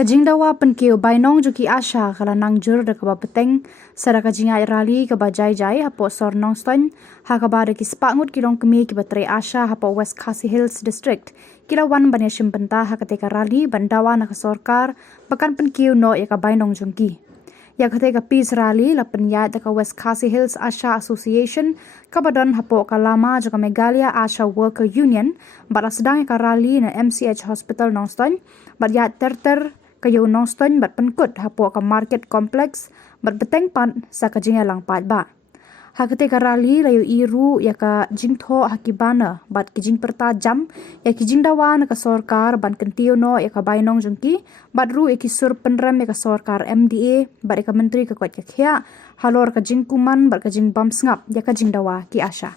Kajing dawa penkiu bainong juki asha kala nangjur de kaba peteng sara kajing ai rali kaba jai hapo sor nongston ha kaba de ki spangut kilong kemi ki batre asha hapo West Khasi Hills District kilawan banya shimpenta ha kateka rali bandawa na sorkar bakan penkiu no ya ka bainong jungki ya kateka peace rally la penya de ka West Khasi Hills Asha Association kabadon hapo kalama juga Megalia Asha Worker Union bala sedang ka rally na MCH Hospital nongston bat ya terter kayu nongston bat penkut hapo ka market complex bat beteng pan sa kajinga lang pat ba ha kateka rally layu iru ya ka jingtho hakibana bat kijing perta jam ya kijing dawa na ka sorkar ban kentio no ya ka bainong jungki bat ru ya ki sur penrem ya ka sorkar MDA bat ya ka menteri ka kwat ya khia halor ka jing kuman bat ka jing bam sngap ya ka jing dawa ki asha